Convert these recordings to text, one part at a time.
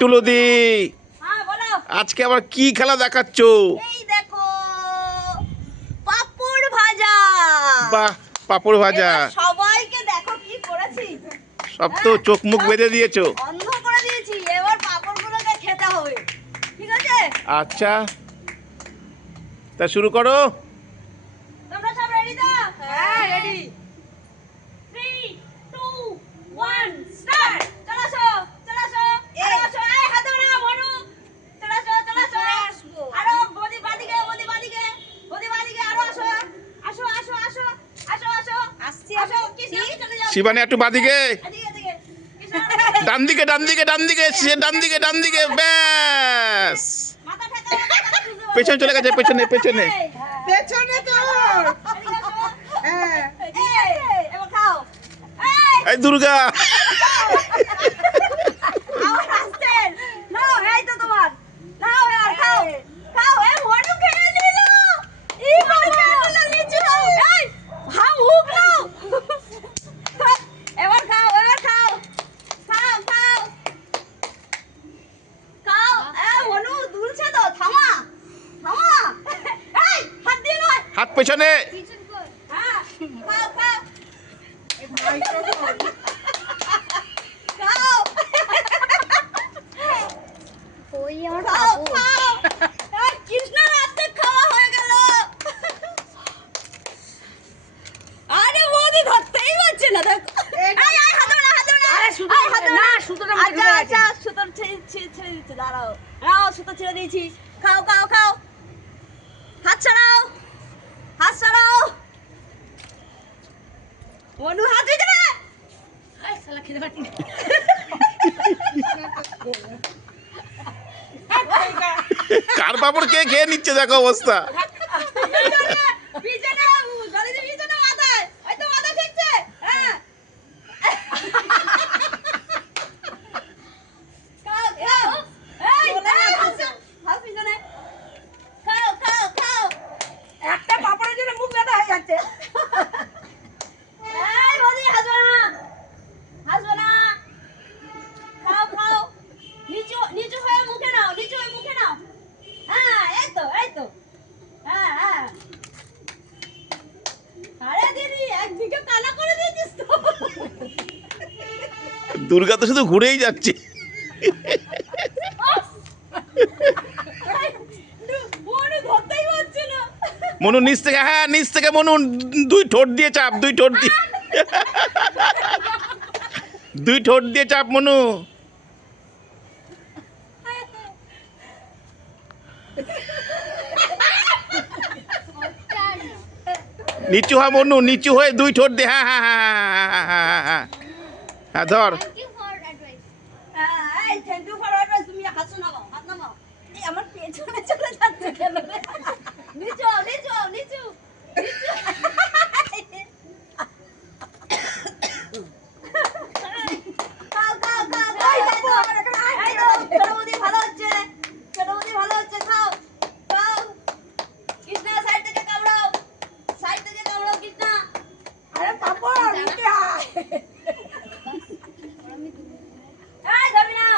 টুলুদি, হ্যাঁ বলো। আজকে আবার কি খেলা দেখাচ্ছ? এই দেখো পাপড় ভাজা। বাহ, পাপড় ভাজা। এবার সবাইকে দেখো কি করেছি। সব তো চোখ মুখ বেঁধে দিয়েছো। অন্ধ করে দিয়েছি, এবার পাপড়গুলোকে খেতে হবে, ঠিক আছে? আচ্ছা, তা শুরু করো। তোমরা সব রেডি তো? হ্যাঁ রেডি। 3 2 1 স্টার্ট। চলো আসো, চলো আসো, আরো আসো। এই হাতে না বনু, চলো আসো, চলো আসো। আরো বদি বাদিকে, বদি বাদিকে, বদি বাদিকে আরো আসো, আসো আসো আসো আসো আসো। আসছি আসো। কৃষ্ণ চলে যাও। শিবানী একটু বাদিকে, এদিকে এদিকে। কৃষ্ণ ডান দিকে ডান দিকে ডান দিকে, সে ডান দিকে ডান দিকে, ব্যাস। মাথা ঠেকাও, মাথা ঠেকাও। পেছনে চলে গেছে, পেছনে পেছনে। পেছনে তো হ্যাঁ এবার খাও। এই দুর্গা, আমার আসছে। নাও, এই তো তোমার। নাও এবার খাও। খাও, এই মনু খেয়ে নিল। এই বাবা, নিচু নাও। এই, ভাও উগ নাও। এবার খাও, এবার খাও। খাও, খাও। খাও। এই মনু দুলছে তো, থামা। থামা। এই, হাত দিয়ে নয়। হাত পেছনে। হ্যাঁ, খাও, খাও। মাইক্রোফোন খাও। ওই আমার খাও, পাপড়। খাও। এই, কৃষ্ণের হাতে খাওয়া হয়ে গেল। আরে বৌদি ধরতেই পারছে না, দেখো। এই, হাতে না, হাতে না। আরে সুতো এই, হাতে না, সুতোটা মধ্যে আচ্ছা, ঢুকে গেছে। আচ্ছা, সুতো ছেড়ে দিচ্ছি, দাঁড়াও। নাও, সুতো ছেড়ে দিয়েছি। খাও, খাও, খাও। হাত ছাড়াও, হাত ছাড়াও। মনু হাত দিতে না। এই শালা খেতে পারছি না। কার পাপড় কে খেয়ে নিচ্ছে দেখো অবস্থা। পিছনে বাবু, গলিতে পিছনে মাথায়। ওই তো মাথা ঠেকছে। হ্যাঁ। খাও, খাও। এই, হাত পিছনে। খাও, খাও, খাও। একটা পাপড়ের জন্য মুখ ব্যথা হয়ে যাচ্ছে। এই বৌদি, হাসবে না। হাসবে না। খাও, খাও। নিচু, নিচু হয়ে মুখে নাও, নিচু হয়ে মুখে নাও। হ্যাঁ, এই তো, এই তো। হ্যাঁ, হ্যাঁ। আরে দিদি, একদিকে কানা করে দিয়েছিস তো। দুর্গা তো শুধু ঘুরেই যাচ্ছে। মনে ধরতেই পারছে না। মনু নিচ থেকে, হ্যাঁ নিচ থেকে মনু, দুই ঠোঁট দিয়ে চাপ, দুই ঠোঁট দিয়ে, দুই ঠোঁট দিয়ে চাপ মনু। নিচু হয় মনু, নিচু হয়ে দুই ঠোঁট দিয়ে, হ্যাঁ হ্যাঁ হ্যাঁ হ্যাঁ হ্যাঁ হ্যাঁ হ্যাঁ হ্যাঁ, ধর। Thank you for advice. এই থ্যাংক ইউ ফর অর্ডার, তুমি হাত নামাও, হাত নামাও। এই আমার পেছনে চলে যাচ্ছে কেন রে? নিচু, নিচু, নিচু। খাও, খাও, খাও, খাও। এই তো, এই তো, ছোট বৌদি ভালো হচ্ছে। ছোট বৌদি ভালো হচ্ছে, খাও, খাও। কৃষ্ণা সাইড থেকে কামড়াও, সাইড থেকে কামড়াও কৃষ্ণা। আরে পাপড় মুখে আয়। এই ধরবি না।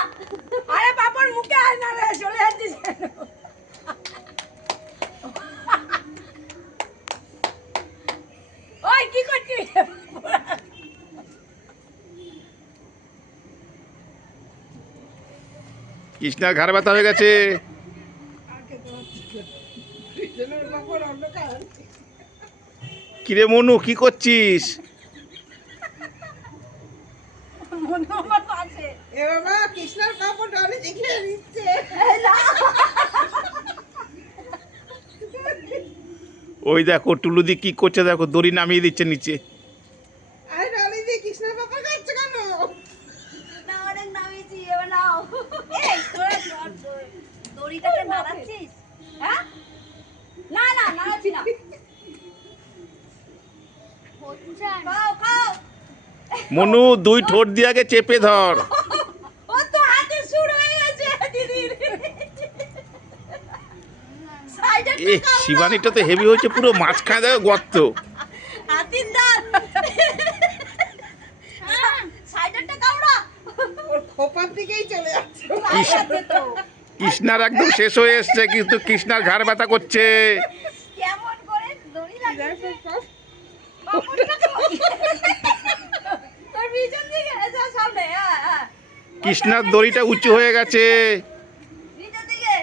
আরে পাপড় মুখে আয় না রে, চলে যাচ্ছিস কেন? ওই কি করছিস? কৃষ্ণার ঘাড় ব্যথা হয়ে গেছে। কিরে মনু, কি করছিস? মনে আমার পাশে। এ বাবা কৃষ্ণার কাপড় ডালে দেখে নিচ্ছে। ওই দেখো টুলুদি কি করছে দেখো, দড়ি নামিয়ে দিচ্ছে নিচে। আরে ডালে দিয়ে কৃষ্ণার কাপড় কাটছে কেন? না, অনেক নামিয়েছি, এবার নাও। এই, তোরা দড়িটাকে নাড়াচ্ছিস? হ্যাঁ? না, না, নাড়াচ্ছি না। হচ্ছে না। খাও, খাও। মনু দুই ঠোঁট দিয়ে আগে চেপে ধর। ও তো হাতে সুর হয়ে গেছে দিদির। সাইডে এ শিবানীটা তো হেভি হয়েছে, পুরো মাঝখানে দেখো গর্ত। হাতির দাঁত। সাইডেরটা কামড়া। ওর খোপার দিকেই চলে যাচ্ছে। কৃষ্ণার একদম শেষ হয়ে এসছে, কিন্তু কৃষ্ণার ঘাড় ব্যথা করছে। কেমন করে দড়ি লাগিয়েছে তোর পিছন দিকে যা সামনে হ্যাঁ কৃষ্ণার দড়িটা উঁচু হয়ে গেছে। নিচের দিকে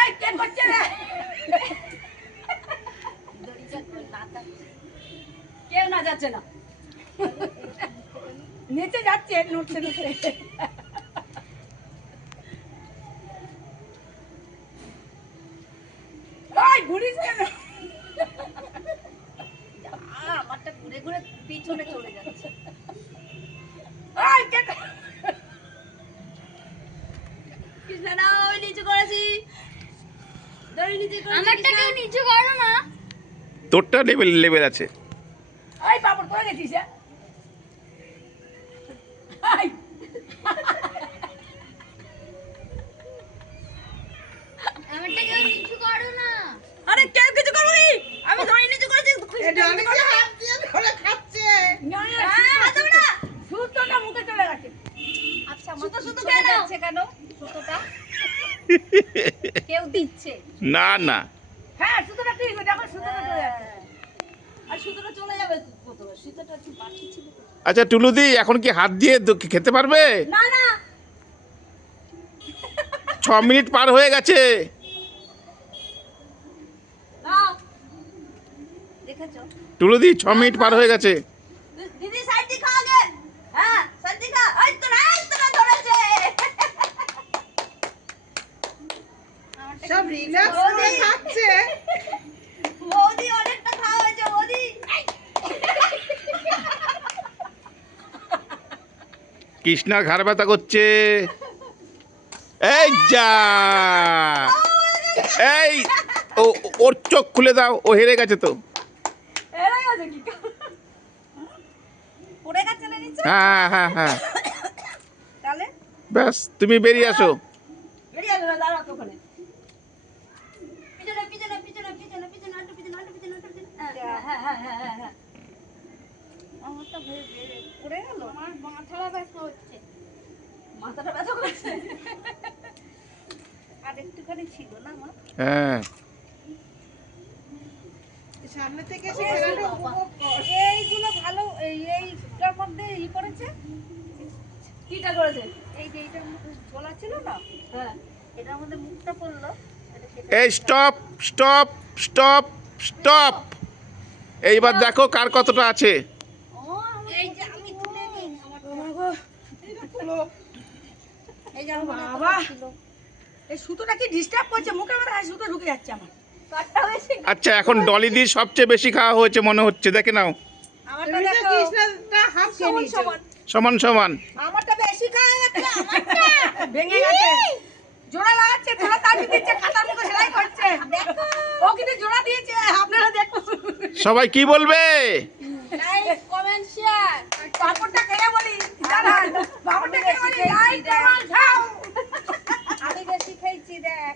এই কে করছে রে কেউ না যাচ্ছে না নিচে যাচ্ছে নড়ছে নড়ছে ওই ঘুরিস কেন আমারটা ঘুরে ঘুরে পিছনে চলে যাচ্ছে ওই কে কৃষ্ণ না ওই নিচে করেছি দড়ি নিচে করেছি আমারটাকেও নিচু করো না। তোরটা লেভেল আছে। ওই পাপড় করে গেছিস হ্যাঁ আমারটাকেও নিচু করো না। আরে কেউ কিছু করবো কি আমি দড়ি নিচে করেছি এই ডলি যে হাত দিয়ে ধরে খাচ্ছে। হাত দেবে না সুতোটা মুখে চলে গেছে আচ্ছা সুতো সুতো কেন যাচ্ছে কেন সুতোটা কেউ দিচ্ছে না না, হ্যাঁ সুতোটা ঠিক দেখো সুতোটা চলে যাচ্ছে আর সুতোটা চলে যাবে কত সুতোটা একটু বাকি ছিল আচ্ছা টুলুদি, এখন কি হাত দিয়ে খেতে পারবে? না না 6 মিনিট পার হয়ে গেছে। নাও দেখেছো টুলুদি 6 মিনিট পার হয়ে গেছে। দিদি সাইড দিয়ে খা আগে হ্যাঁ সাইড দিয়ে খা এই তো ধরেছে সব রিল্যাক্স করে খাচ্ছে। বৌদি অনেকটা খাওয়া হয়েছে বৌদি কৃষ্ণার ঘাড় ব্যথা করছে। এই যা, এই ওর চোখ খুলে দাও, ও হেরে গেছে তো। এরা গেছে কি পড়ে গেছে না নিচে হ্যাঁ হ্যাঁ হ্যাঁ, তাহলে ব্যাস তুমি বেরিয়ে আসো। বেরিয়ে আসো না দাঁড়াও তো ওখানে পিছনে পিছনে পিছনে পিছনে পিছনে আটু পিছনে আটু পিছনে আটু পিছনে হ্যাঁ হ্যাঁ হ্যাঁ হ্যাঁ হ্যাঁ আমারটা বেরে পড়ে গেল আমার মাথাটা ব্যথা হচ্ছে। মাথাটা ব্যথা করছে আর একটুখানি ছিল না মা হ্যাঁ, সামনে থেকে এসে খেলাটা উপভোগ কর। এইগুলো ভালো এইটার মধ্যে ই করেছে কিটা করেছে এই যে এইটার মধ্যে ঝোলা ছিল না হ্যাঁ এটার মধ্যে মুখটা পড়লো এই স্টপ স্টপ স্টপ স্টপ। এইবার দেখো কার কতটা আছে। এই যে আমি তুলে নিই আমার এটা খুলো। এই যে আমার বাবা। ছিল এই সুতোটা কি ডিস্টার্ব করছে? মুখে আমার সুতো ঢুকে যাচ্ছে আমার। কাটটা হয়েছে আচ্ছা, এখন ডলিদির সবচেয়ে বেশি খাওয়া হয়েছে মনে হচ্ছে, দেখে নাও। আমারটা তুমি তো দেখো কৃষ্ণটা হাফ খেয়ে সমান নিয়েছো। সমান সমান সমান। আমারটা বেশি খাওয়া গেছে আমারটা ভেঙে গেছে জোড়া লাগাচ্ছে জোড়া তাড়ি দিচ্ছে খাতার মুখে সেলাই করছে দেখো ও কিন্তু জোড়া দিয়েছে আপনারা দেখুন সবাই কি বলবে? লাইক কমেন্ট শেয়ার পাপড়টা খেয়ে বলি দাঁড়ান পাপড়টা খেয়ে বলি লাইক কমেন্ট খাও আমি বেশি খেয়েছি দেখ